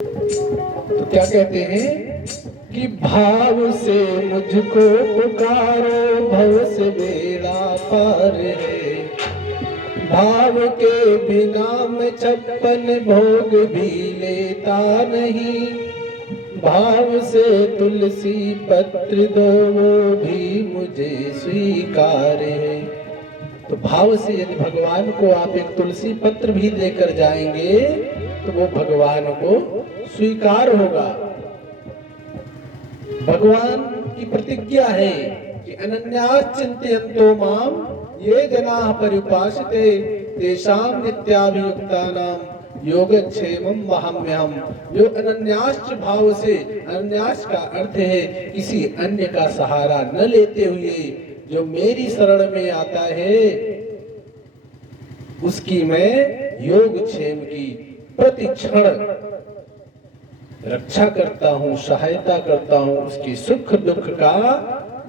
तो क्या कहते हैं कि भाव से मुझको पुकारो, भव से बेड़ा पार है। भाव के बिना मैं 56 भोग भी लेता नहीं। भाव से तुलसी पत्र दो, वो भी मुझे स्वीकार है। तो भाव से यदि भगवान को आप एक तुलसी पत्र भी देकर जाएंगे तो वो भगवान को स्वीकार होगा। भगवान की प्रतिज्ञा है कि अनन्यास चिंतयन्तो माम ये जनाः पर्युपासते तेषां नित्याभियुक्तानां योगक्षेमं वहाम्यहम्। जो अनन्यास भाव से, अनन्यास का अर्थ है किसी अन्य का सहारा न लेते हुए जो मेरी शरण में आता है उसकी मैं योगक्षेम की प्रति क्षण रक्षा करता हूँ, सहायता करता हूँ, उसकी सुख दुख का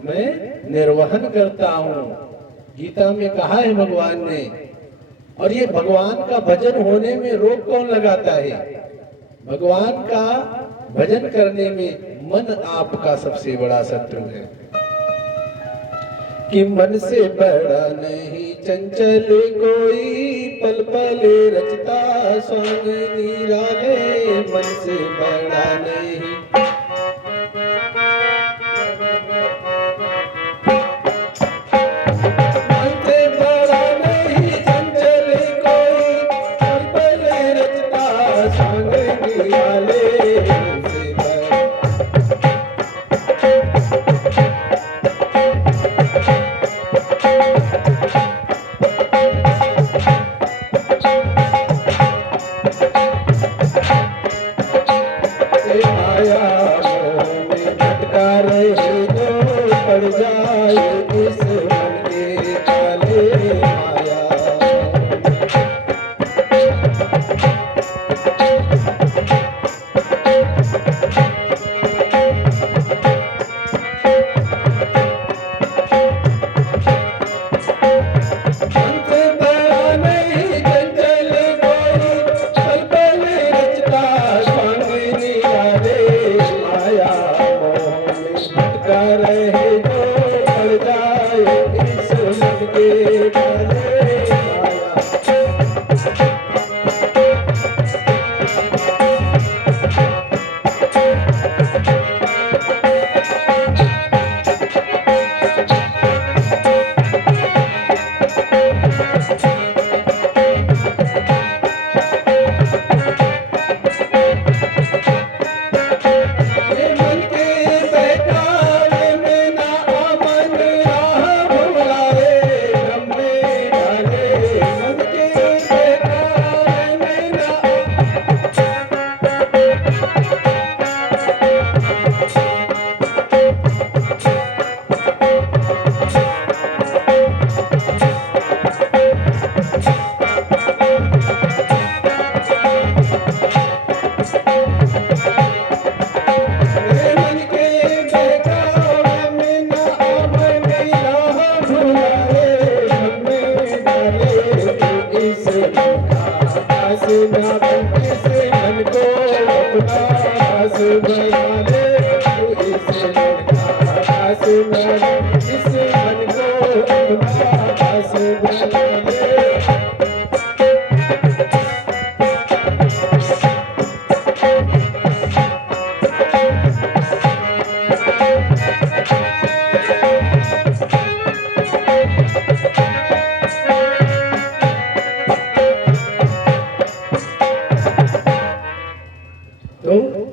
मैं निर्वहन करता हूँ। गीता में कहा है भगवान ने। और ये भगवान का भजन होने में रोक कौन लगाता है? भगवान का भजन करने में मन आपका सबसे बड़ा शत्रु है। कि मन से बड़ा नहीं चंचल कोई, पल पल रचता स्वांग निराले। मन से बड़ा नहीं, मन से बड़ा नहीं चंचल कोई, पल पल रचता स्वांग निराले।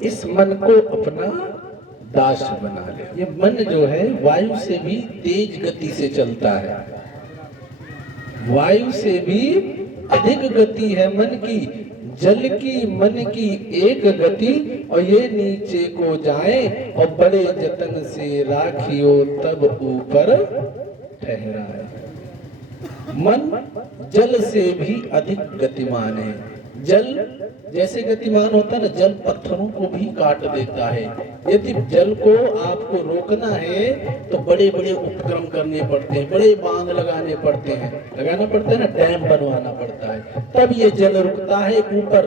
इस मन को अपना दास बना ले। ये मन जो है वायु से भी तेज गति से चलता है, वायु से भी अधिक गति है मन की। जल की मन की एक गति, और ये नीचे को जाए और बड़े जतन से राखियो तब ऊपर ठहराए। मन जल से भी अधिक गतिमान है। जल जैसे गतिमान होता है ना, जल पत्थरों को भी काट देता है। यदि जल को आपको रोकना है तो बड़े बड़े उपक्रम करने पड़ते हैं, बड़े बांध लगाने पड़ते हैं, लगाना पड़ता है ना, डैम बनवाना पड़ता है, तब ये जल रुकता है ऊपर।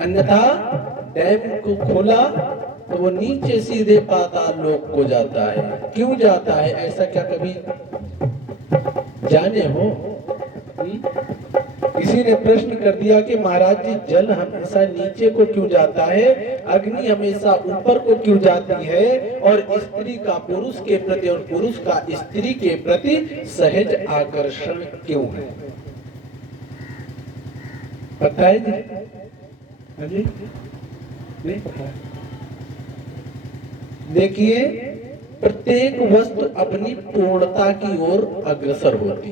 अन्यथा डैम को खोला तो वो नीचे सीधे पाताल लोक को जाता है। क्यों जाता है, ऐसा क्या कभी जाने हो? किसी ने प्रश्न कर दिया कि महाराज जी जल हमेशा नीचे को क्यों जाता है, अग्नि हमेशा ऊपर को क्यों जाती है, और स्त्री का पुरुष के प्रति और पुरुष का स्त्री के प्रति सहज आकर्षण क्यों है? पता है जी? जी? नहीं पता। देखिए, प्रत्येक वस्तु अपनी पूर्णता की ओर अग्रसर होती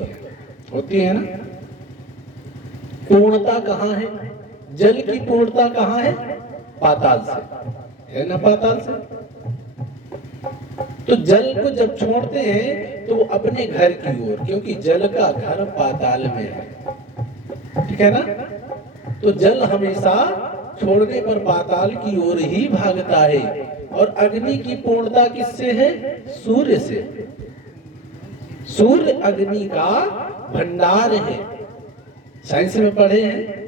है ना? पूर्णता कहाँ है? जल की पूर्णता कहाँ है? पाताल से, है ना? पाताल से। तो जल को जब छोड़ते हैं तो वो अपने घर की ओर, क्योंकि जल का घर पाताल में है, ठीक है ना? तो जल हमेशा छोड़ने पर पाताल की ओर ही भागता है। और अग्नि की पूर्णता किससे है? सूर्य से। सूर्य अग्नि का भंडार है। साइंस में पढ़े हैं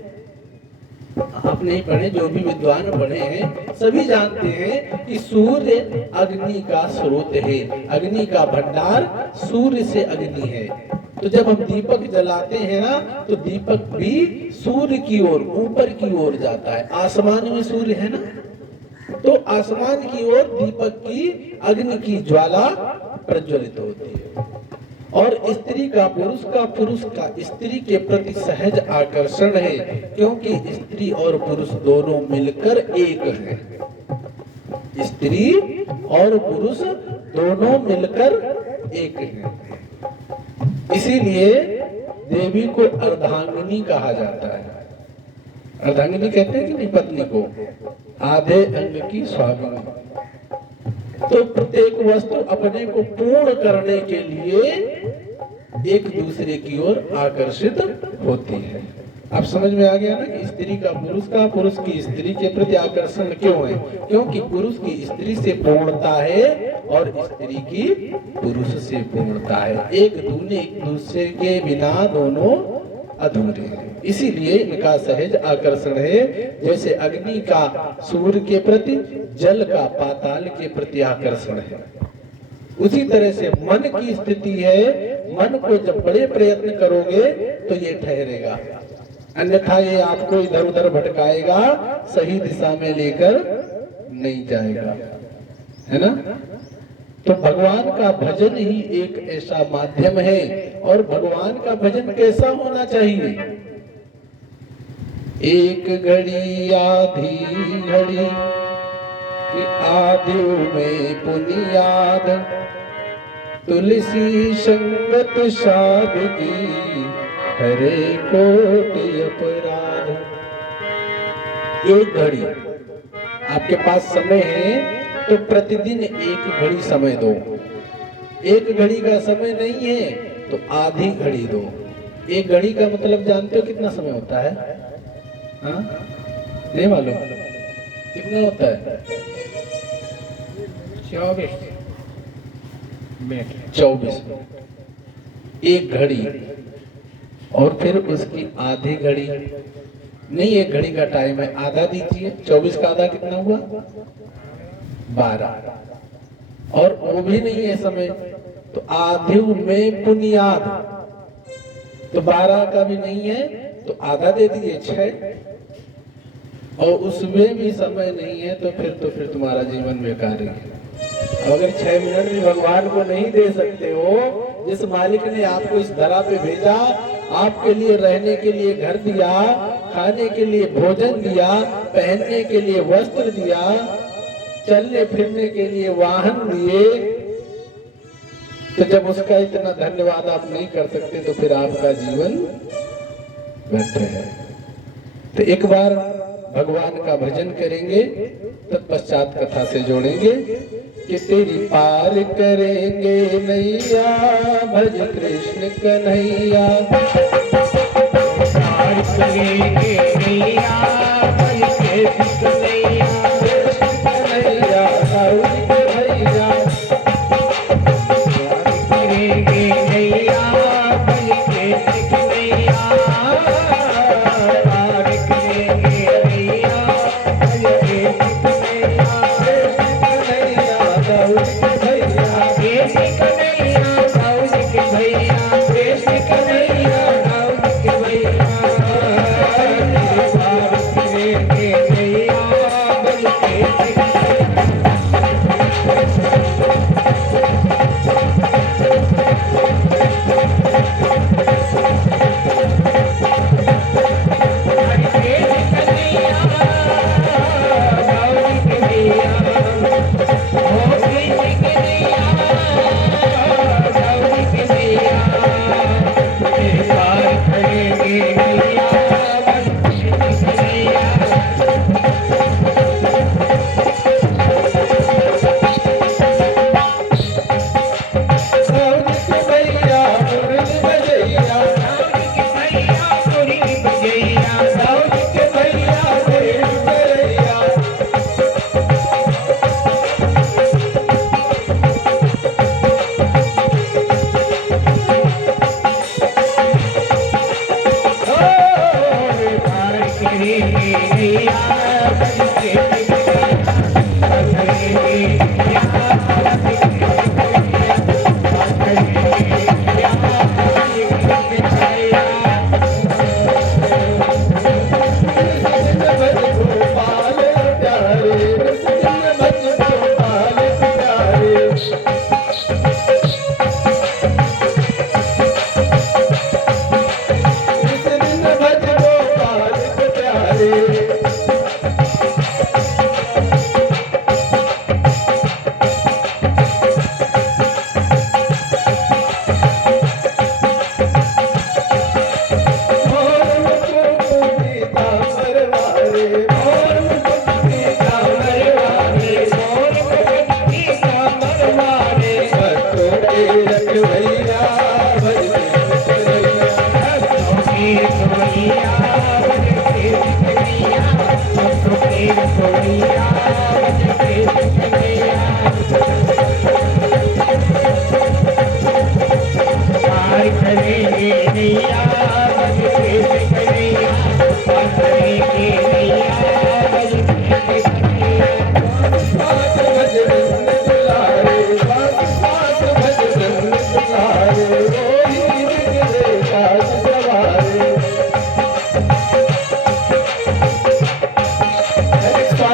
आप? नहीं पढ़े? जो भी विद्वान पढ़े हैं सभी जानते हैं कि सूर्य अग्नि का स्रोत है, अग्नि का भंडार सूर्य से अग्नि है। तो जब हम दीपक जलाते हैं ना, तो दीपक भी सूर्य की ओर, ऊपर की ओर जाता है। आसमान में सूर्य है ना, तो आसमान की ओर दीपक की, अग्नि की ज्वाला प्रज्वलित होती है। और स्त्री का पुरुष का, पुरुष का स्त्री के प्रति सहज आकर्षण है, क्योंकि स्त्री और पुरुष दोनों मिलकर एक हैं। स्त्री और पुरुष दोनों मिलकर एक हैं। इसीलिए देवी को अर्धांगिनी कहा जाता है। अर्धांगिनी कहते हैं कि नहीं पत्नी को, आधे अंग की स्वामिनी। तो प्रत्येक वस्तु अपने को पूर्ण करने के लिए एक दूसरे की ओर आकर्षित होती है। अब समझ में आ गया ना कि स्त्री का पुरुष का, पुरुष की स्त्री के प्रति आकर्षण क्यों है? क्योंकि पुरुष की स्त्री से पूर्णता है और स्त्री की पुरुष से पूर्णता है। एक दूसरे के बिना दोनों अधूरे हैं। इसीलिए इनका सहज आकर्षण है। जैसे अग्नि का सूर्य के प्रति, जल का पाताल के प्रति आकर्षण है, उसी तरह से मन की स्थिति है। मन को जब बड़े प्रयत्न करोगे तो ये ठहरेगा, अन्यथा ये आपको इधर उधर भटकाएगा, सही दिशा में लेकर नहीं जाएगा, है ना? तो भगवान का भजन ही एक ऐसा माध्यम है। और भगवान का भजन कैसा होना चाहिए? एक घड़ी आधी घड़ी कि आदि में पुनियाद, तुलसी संगत साधकी, हरे कोटि अपराध। एक घड़ी आपके पास समय है तो प्रतिदिन एक घड़ी समय दो। एक घड़ी का समय नहीं है तो आधी घड़ी दो। एक घड़ी का मतलब जानते हो कितना समय होता है? हाँ, नहीं मालूम कितना होता है? 24 मिनट। एक घड़ी, और फिर उसकी आधी घड़ी नहीं, एक घड़ी का टाइम है, आधा दीजिए। 24 का आधा कितना हुआ? 12। और वो भी नहीं है समय, तो आधे में पुनियाद, तो 12 का भी नहीं है तो आधा दे दीजिए, 6। और उसमें भी समय नहीं है तो फिर तुम्हारा जीवन बेकार है। अगर 6 मिनट भी भगवान को नहीं दे सकते हो, जिस मालिक ने आपको इस धरा पे भेजा, आपके लिए रहने के लिए घर दिया, खाने के लिए भोजन दिया, पहनने के लिए वस्त्र दिया, चलने फिरने के लिए वाहन दिए, तो जब उसका इतना धन्यवाद आप नहीं कर सकते तो फिर आपका जीवन व्यर्थ है। तो एक बार भगवान का भजन करेंगे, तत्पश्चात कथा से जोड़ेंगे कि तेरी पार करेंगे नैया, भज कृष्ण कन्हैया। पार करेंगे नैया, भज कृष्ण कन्हैया, कृष्ण कन्हैया गौरी के भैया। पार करेंगे नैया, भज कृष्ण कन्हैया, पार करेंगे नैया, भज कृष्ण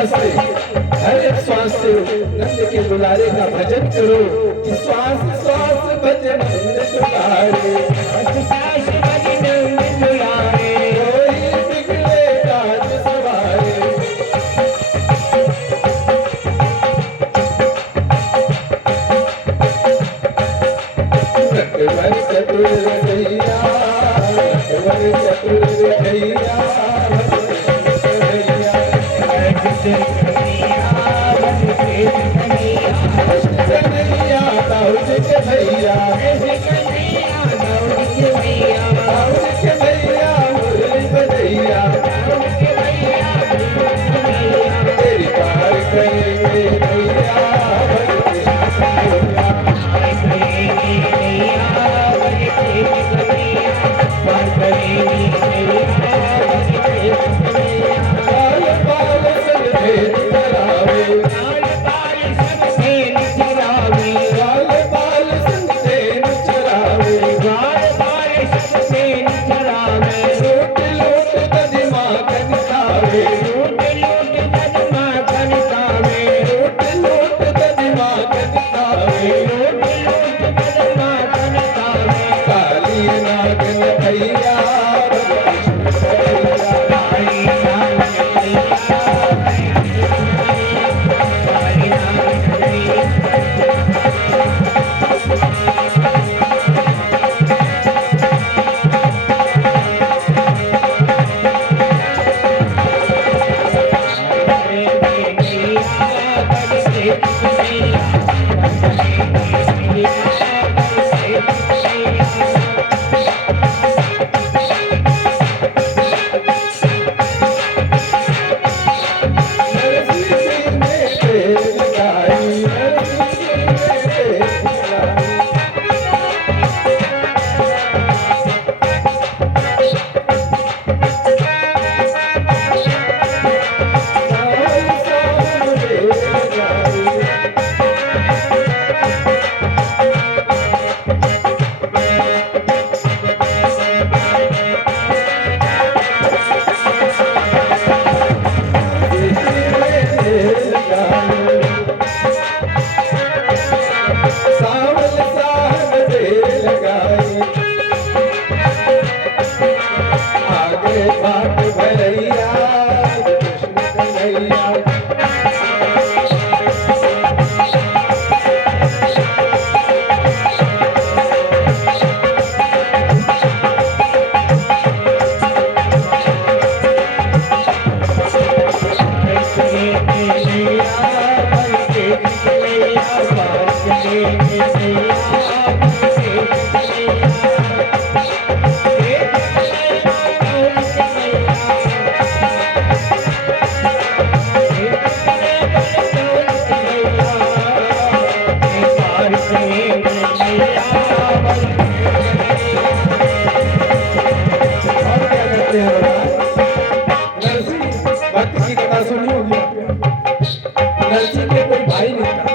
से हर एक श्वास से नंद के दुलारे का भजन करो कि श्वास श्वास भजन नंद दुलारे, श्वास भजन नंद दुलारे, कोई बिगड़े काज सवारे। नटवर चतुर रसैया, नटवर चतुर रसैया, कन्हैया दाऊद के भैया, दाऊद के भैया मुरली बजैया, तेरी पार करेंगे भैया, लाल बाल संग भेद करावे, लाल बाल संग भेद चरावे, लूट लूट दधि माखन खावे, लूट लूट दधि माखन खावे, काली नागन भैया, सावल साहब देर लगाई, आगे बाट भैया कृष्ण कन्हैया, और क्या करते हैं नरसिंह भक्त की कथा सुनी होगी। नरसिंह के कोई भाई नहीं था,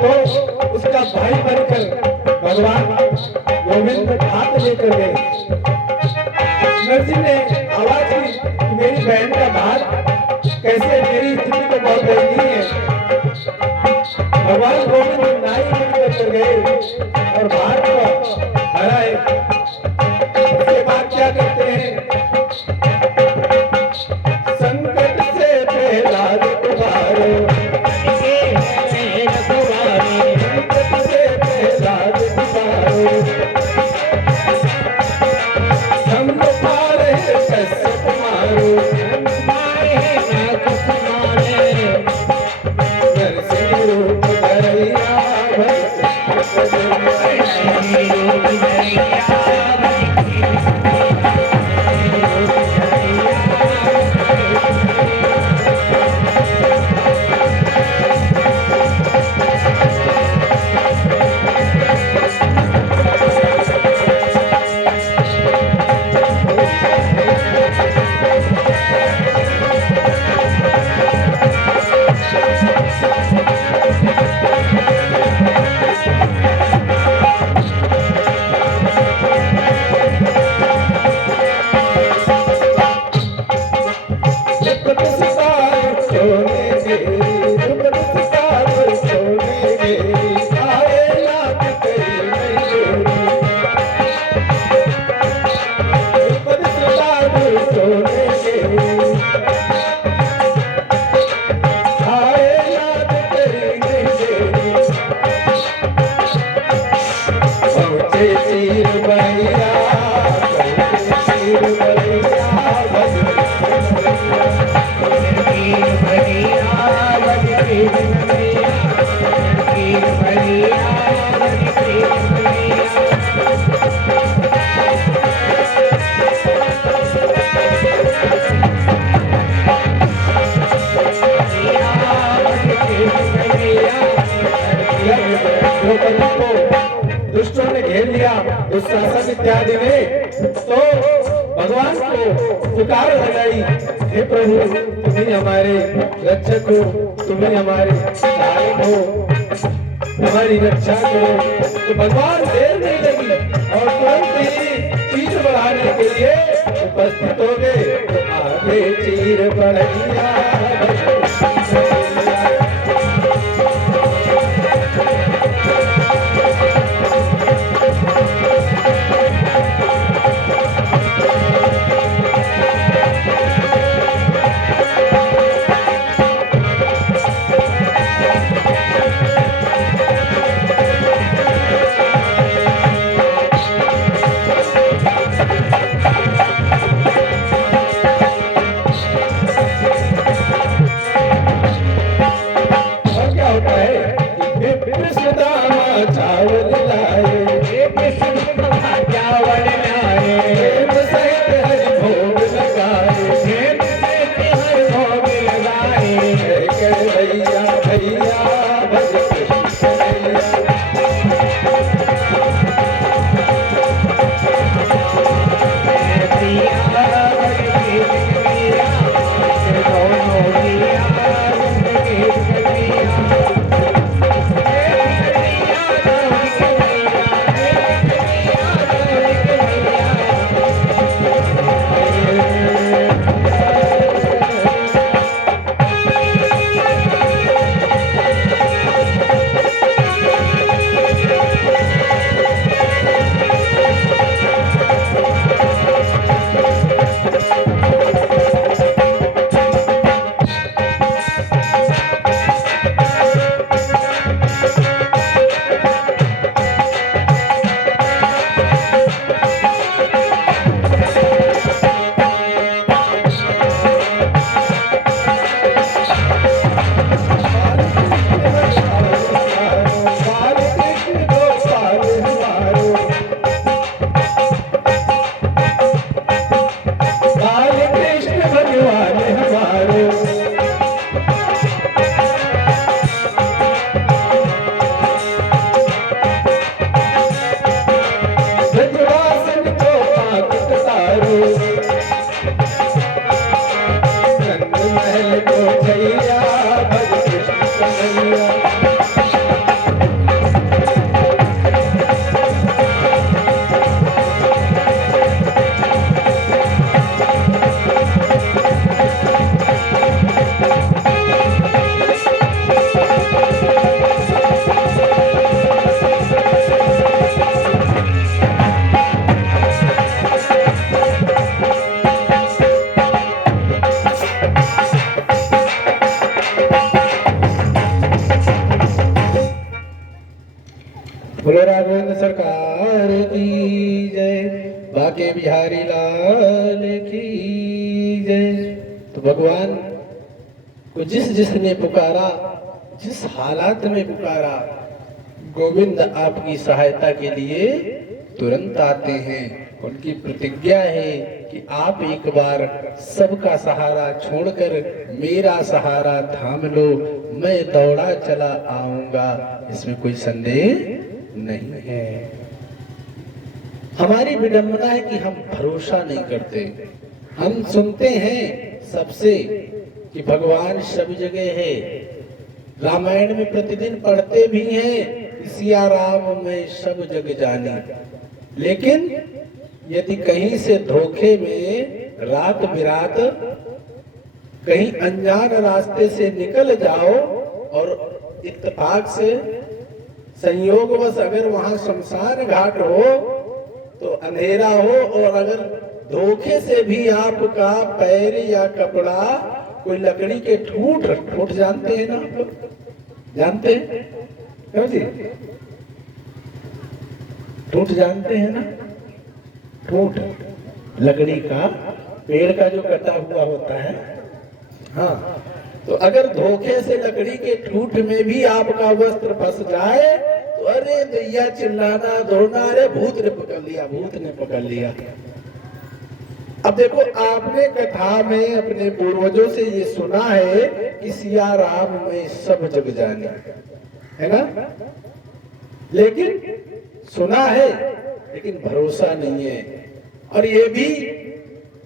तो उसका भाई बनकर भगवान गोविंद हाथ लेकर गए। नरसिंह ने आवाज की कि मेरी बहन का भार कैसे, मेरी स्थिति तो बहुत दयनीय है। भगवान गोविंद नाई लेकर गए और भार को हराए। उसके बाद क्या करते हैं, संकट से प्रहलाद उबारो, संकट से प्रहलाद उबारो, हम मारे कश्यप मारो, हे प्रभु तुम ही हमारे रक्षक हो, तुम ही हमारे सहायक हो, हमारी रक्षा करो। तो भगवान देर नहीं लगी और तुरंत ही चीर बढ़ाने के लिए उपस्थित हो गए। तो आगे चीर बढ़िया चावल लाए, चावल लाए, सहित हरि भोग लगाए, हर भोग लगाए। भैया भैया भज कृष्ण भैया। बोलो राघवेंद्र सरकार की जय, बाके बिहारी लाल की जय। तो भगवान को जिस जिसने पुकारा, जिस हालात में पुकारा, गोविंद आपकी सहायता के लिए तुरंत आते हैं। उनकी प्रतिज्ञा है कि आप एक बार सबका सहारा छोड़कर मेरा सहारा थाम लो, मैं दौड़ा चला आऊंगा, इसमें कोई संदेह नहीं है। हमारी विडंबना है कि हम भरोसा नहीं करते। हम सुनते हैं सबसे कि भगवान सब जगह है, रामायण में प्रतिदिन पढ़ते भी हैं, सिया राम में सब जग जानी। लेकिन यदि कहीं से धोखे में रात बिरात कहीं अनजान रास्ते से निकल जाओ और इत्तेफाक से संयोगवश अगर वहां शमशान घाट हो तो अंधेरा हो, और अगर धोखे से भी आपका पैर या कपड़ा कोई लकड़ी के ठूठ जानते हैं ना आप लोग, जानते हैं क्यों जी? ठूठ जानते हैं ना? ठूठ लकड़ी का, पेड़ का जो कटा हुआ होता है। हाँ, तो अगर धोखे से लकड़ी के ठूठ में भी आपका वस्त्र फंस जाए तो अरे दैया चिल्लाना दौड़ना, अरे भूत ने पकड़ लिया, भूत ने पकड़ लिया। अब देखो, आपने कथा में अपने पूर्वजों से ये सुना है कि सिया राम में सब जग जानी, है ना? लेकिन सुना है लेकिन भरोसा नहीं है। और ये भी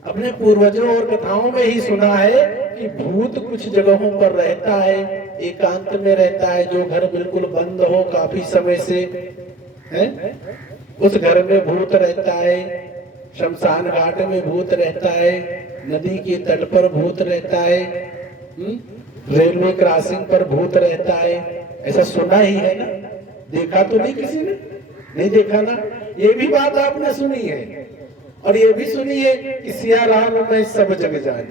अपने पूर्वजों और कथाओं में ही सुना है कि भूत कुछ जगहों पर रहता है, एकांत में रहता है, जो घर बिल्कुल बंद हो काफी समय से, है उस घर में भूत रहता है, शमशान घाट में भूत रहता है, नदी के तट पर भूत रहता है, रेलवे क्रॉसिंग पर भूत रहता है। ऐसा सुना ही है ना, देखा तो नहीं किसी ने, नहीं देखा ना। ये भी बात आपने सुनी है और ये भी सुनी है कि सिया राम में सब जग जाए,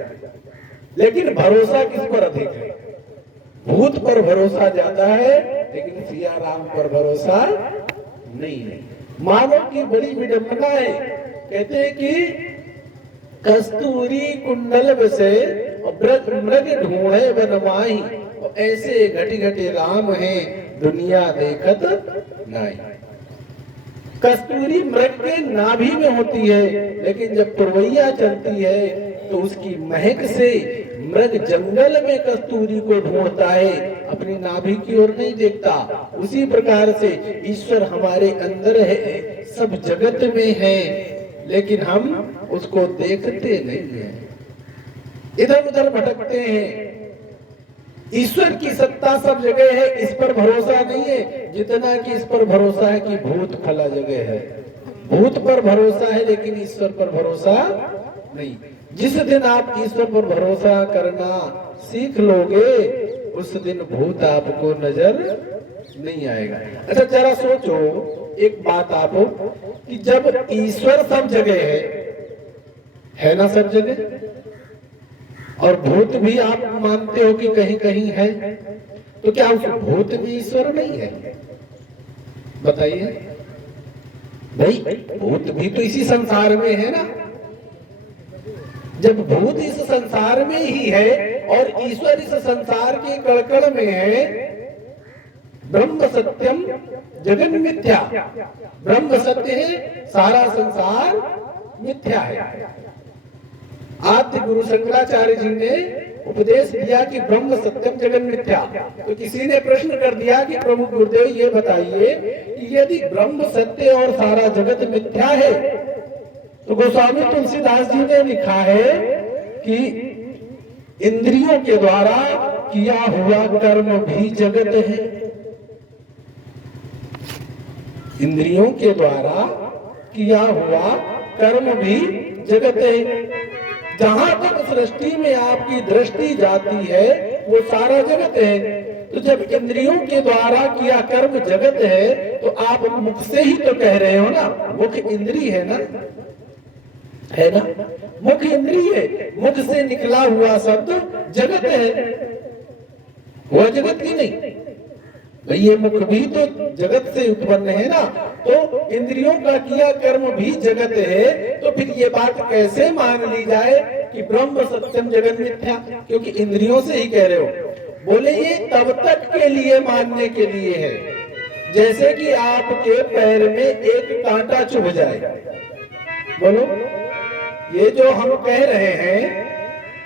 लेकिन भरोसा किस पर अधिक है? भूत पर भरोसा ज्यादा है, लेकिन सिया राम पर भरोसा नहीं है। मानव की बड़ी विडंबना है। कहते हैं कि कस्तूरी कुंडल बसे और मृग ढूंढे बनमाही, और ऐसे घटी घटी राम है दुनिया देखत नहीं। कस्तूरी मृग के नाभि में होती है, लेकिन जब पुरवैया चलती है तो उसकी महक से मृग जंगल में कस्तूरी को ढूंढता है, अपनी नाभि की ओर नहीं देखता। उसी प्रकार से ईश्वर हमारे अंदर है, सब जगत में है, लेकिन हम उसको देखते नहीं हैं, इधर उधर भटकते हैं। ईश्वर की सत्ता सब जगह है, इस पर भरोसा नहीं है, जितना कि इस पर भरोसा है कि भूत फला जगह है। भूत पर भरोसा है, लेकिन ईश्वर पर भरोसा नहीं। जिस दिन आप ईश्वर पर भरोसा करना सीख लोगे, उस दिन भूत आपको नजर नहीं आएगा। अच्छा जरा सोचो एक बात आप, कि जब ईश्वर सब जगह है ना, सब जगह, और भूत भी आप मानते हो कि कहीं कहीं है, तो क्या उस भूत भी ईश्वर नहीं है? बताइए भाई, भूत भी तो इसी संसार में है ना। जब भूत इस संसार में ही है और ईश्वर इस संसार के कड़कड़ में है, ब्रह्म सत्यम जगन मिथ्या, ब्रह्म सत्य है, सारा संसार मिथ्या है। आद्य गुरु शंकराचार्य जी ने उपदेश दिया कि ब्रह्म सत्यम जगन मिथ्या, तो किसी ने प्रश्न कर दिया कि प्रभु गुरुदेव ये बताइए कि यदि ब्रह्म सत्य और सारा जगत मिथ्या है, तो गोस्वामी तुलसीदास जी ने लिखा है कि इंद्रियों के द्वारा किया हुआ कर्म भी जगत है। इंद्रियों के द्वारा किया हुआ कर्म भी जगत है। जहां तक सृष्टि में आपकी दृष्टि जाती है वो सारा जगत है। तो जब इंद्रियों के द्वारा किया कर्म जगत है, तो आप मुख से ही तो कह रहे हो ना, मुख इंद्री है ना, है ना, मुख इंद्री है, मुख से निकला हुआ शब्द जगत है। वह जगत ही नहीं भाई, ये मुख भी तो जगत से उत्पन्न है ना, तो इंद्रियों का किया कर्म भी जगत है। तो फिर ये बात कैसे मान ली जाए कि ब्रह्म सत्यम जगन मिथ्या, क्योंकि इंद्रियों से ही कह रहे हो। बोले ये तब तक के लिए मानने के लिए है जैसे कि आपके पैर में एक कांटा चुभ जाए। बोलो, ये जो हम कह रहे हैं,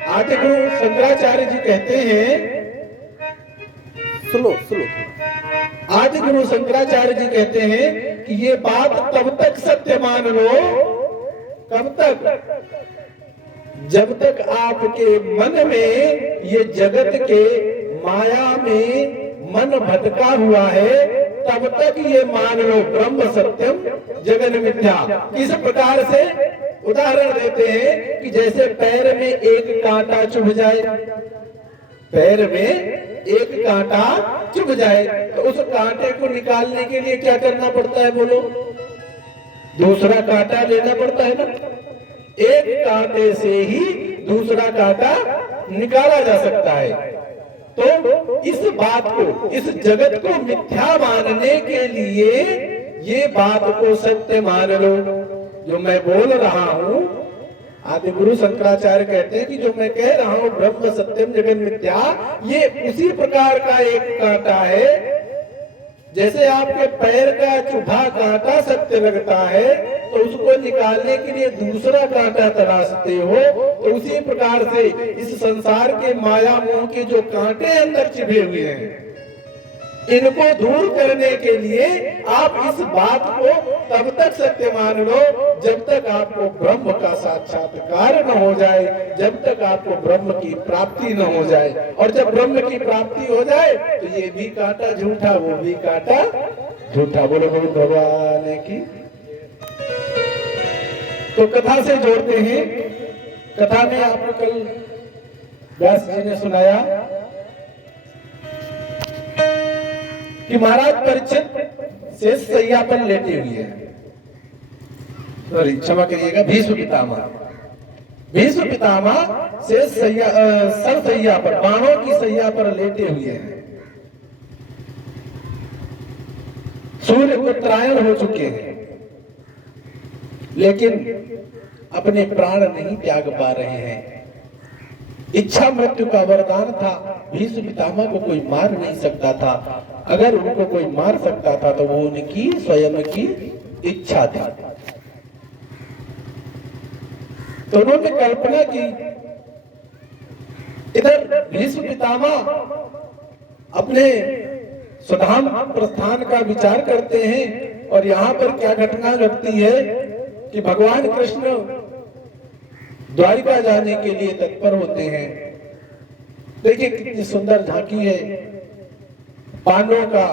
आदि गुरु शंकराचार्य जी कहते हैं, सुनो सुनो, आदि गुरु शंकराचार्य जी कहते हैं कि ये बात तब तक सत्य मान लो, कब तक? जब तक आपके मन में ये जगत के माया में मन भटका हुआ है, तब तक ये मान लो ब्रह्म सत्यम जगन मिथ्या। किस प्रकार से? उदाहरण देते हैं कि जैसे पैर में एक कांटा चुभ जाए, पैर में एक कांटा चुभ जाए, तो उस कांटे को निकालने के लिए क्या करना पड़ता है? बोलो, दूसरा कांटा लेना पड़ता है ना। एक कांटे से ही दूसरा कांटा निकाला जा सकता है। तो इस बात को, इस जगत को मिथ्या मानने के लिए ये बात को सत्य मान लो। जो मैं बोल रहा हूं, आदि गुरु शंकराचार्य कहते हैं कि जो मैं कह रहा हूं ब्रह्म सत्यम जगन मिथ्या, ये उसी प्रकार का एक कांटा है। जैसे आपके पैर का चुभा कांटा सत्य लगता है, तो उसको निकालने के लिए दूसरा कांटा तलाशते हो, तो उसी प्रकार से इस संसार के माया मोह के जो कांटे अंदर चिपे हुए हैं, इनको दूर करने के लिए आप इस बात को तब तक सत्य मान लो जब तक आपको ब्रह्म का साक्षात्कार न हो जाए, जब तक आपको ब्रह्म की प्राप्ति न हो जाए। और जब ब्रह्म की प्राप्ति हो जाए तो ये भी काटा झूठा, वो भी काटा झूठा। बोलो गोविंद भगवान की। तो कथा से जोड़ते हैं। कथा में आपको कल व्यास जी ने सुनाया कि महाराज परीक्षित शेष सैया पर लेटे हुए हैं। सॉरी, क्षमा करिएगा, भीष्म पितामह। भीष्म पितामह शेष सैया सर सैया पर, बाणों की सैया पर लेटे हुए हैं। सूर्य उत्तरायण हो चुके हैं, लेकिन अपने प्राण नहीं त्याग पा रहे हैं। इच्छा मृत्यु का वरदान था, भीष्म पितामह को कोई मार नहीं सकता था। अगर उनको कोई मार सकता था तो वो उनकी स्वयं की इच्छा थी। तो उन्होंने कल्पना की, इधर भीष्म पितामह अपने स्वधाम प्रस्थान का विचार करते हैं और यहाँ पर क्या घटना घटती है कि भगवान कृष्ण द्वारिका जाने के लिए तत्पर होते हैं। देखिए कितनी सुंदर झांकी है, पांडवों का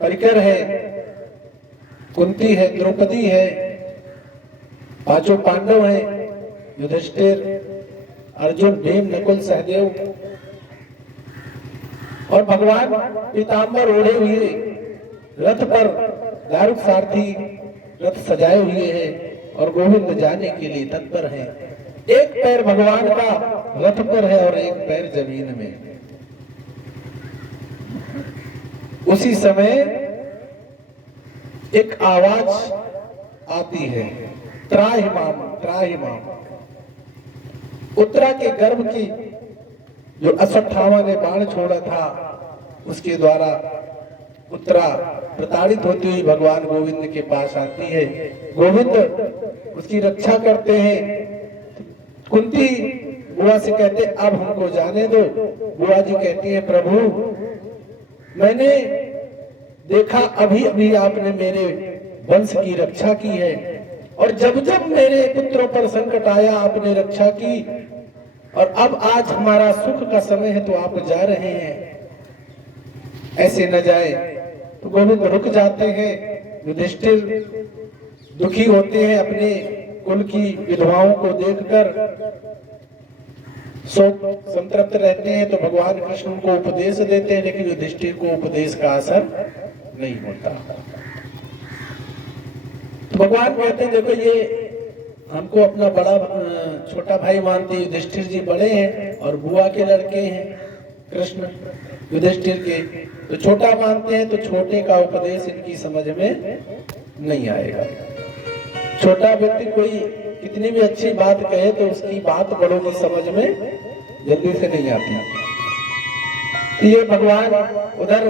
परिकर है, कुंती है, द्रौपदी है, पांचों पांडव हैं, युधिष्ठिर, अर्जुन, भीम, नकुल, सहदेव, और भगवान पीतांबर ओढ़े हुए रथ पर दारुक सारथी रथ सजाए हुए हैं और गोविंद जाने के लिए तत्पर हैं। एक पैर भगवान का रथ पर है और एक पैर जमीन में। उसी समय एक आवाज आती है, त्राहिमाम त्राहिमाम। उत्तरा के गर्भ की जो अश्वत्थामा ने बाण छोड़ा था उसके द्वारा उत्तरा प्रताड़ित होती हुई भगवान गोविंद के पास आती है। गोविंद उसकी रक्षा करते हैं। कुंती बुआ से कहते अब हमको जाने दो। बुआ जी कहती है प्रभु मैंने देखा अभी अभी आपने मेरे वंश की रक्षा की है और जब जब मेरे पुत्रों पर संकट आया आपने रक्षा की और अब आज हमारा सुख का समय है तो आप जा रहे हैं, ऐसे न जाए। तो गोविंद रुक जाते हैं। युधिष्ठिर दुखी होते हैं अपने कुल की विधवाओं को देखकर, शोक संतृप्त रहते हैं। तो भगवान कृष्ण को उपदेश देते हैं, लेकिन युधिष्ठिर को उपदेश का असर नहीं होता। तो भगवान कहते हैं देखो ये हमको अपना बड़ा छोटा भाई मानते हैं, युधिष्ठिर जी बड़े हैं और बुआ के लड़के हैं कृष्ण युधिष्ठिर के, तो छोटा मानते हैं। तो छोटे का उपदेश इनकी समझ में नहीं आएगा। छोटा व्यक्ति कोई कितनी भी अच्छी बात कहे तो उसकी बात बड़ों की समझ में जल्दी से नहीं आती। तो ये भगवान उधर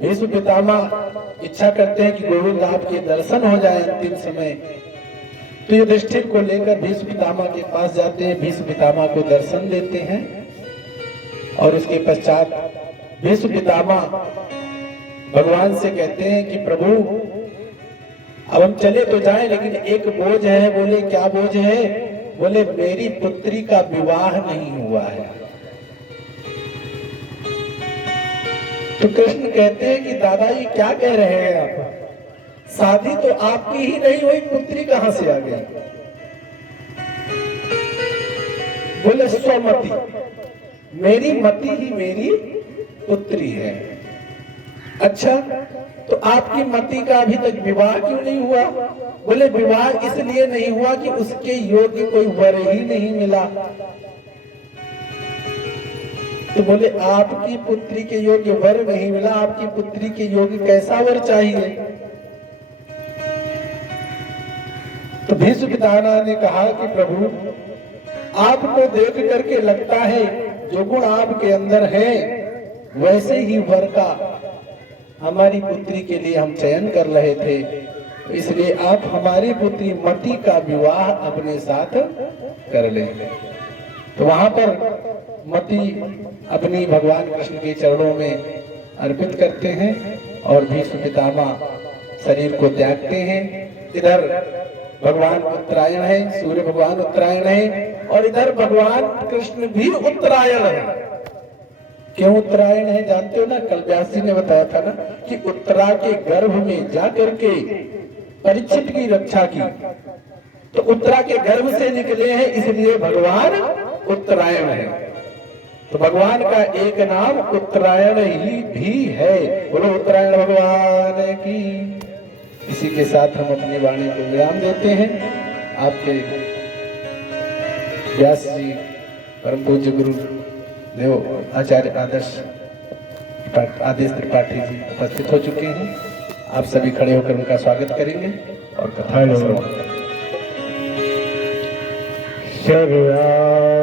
भीष्म पितामह इच्छा करते हैं कि गोविंद आपके दर्शन हो जाए अंतिम समय। तो युधिष्ठिर को लेकर भीष्म पितामह के पास जाते हैं, भीष्म पितामह को दर्शन देते हैं और उसके पश्चात भीष्म पितामह भगवान से कहते हैं कि प्रभु अब हम चले तो जाएं, लेकिन एक बोझ है। बोले क्या बोझ है? बोले मेरी पुत्री का विवाह नहीं हुआ है। तो कृष्ण कहते हैं कि दादाजी क्या कह रहे हैं आप? शादी तो आपकी ही नहीं हुई, पुत्री कहां से आ गई? बोले स्वमति, मेरी मति ही मेरी पुत्री है। अच्छा, तो आपकी मति का अभी तक विवाह क्यों नहीं हुआ? बोले विवाह इसलिए नहीं हुआ कि उसके योग्य कोई वर ही नहीं मिला। तो बोले आपकी पुत्री के योग्य वर नहीं मिला, आपकी पुत्री के योग्य कैसा वर चाहिए? तो भीष्म पितामह ने कहा कि प्रभु आपको देख करके लगता है जो गुण आपके अंदर है वैसे ही वर का हमारी पुत्री के लिए हम चयन कर रहे थे, इसलिए आप हमारी पुत्री मति का विवाह अपने साथ कर लें। तो वहां पर मति अपनी भगवान कृष्ण के चरणों में अर्पित करते हैं और भीष्म पितामह शरीर को त्यागते हैं। इधर भगवान उत्तरायण है, सूर्य भगवान उत्तरायण है, और इधर भगवान कृष्ण भी उत्तरायण है। क्यों उत्तरायण है जानते हो ना? कल व्यास जी ने बताया था ना कि उत्तरा के गर्भ में जाकर के परीक्षित की रक्षा की, तो उत्तरा के गर्भ से निकले हैं, इसलिए भगवान उत्तरायण है। तो भगवान का एक नाम उत्तरायण ही भी है। बोलो उत्तरायण भगवान की। इसी के साथ हम अपनी वाणी को विराम देते हैं। आपके व्यास जी परम पूज्य गुरु देव आचार्य आदेश त्रिपाठी जी उपस्थित हो चुके हैं। आप सभी खड़े होकर उनका स्वागत करेंगे और कथा हेलो। शर्या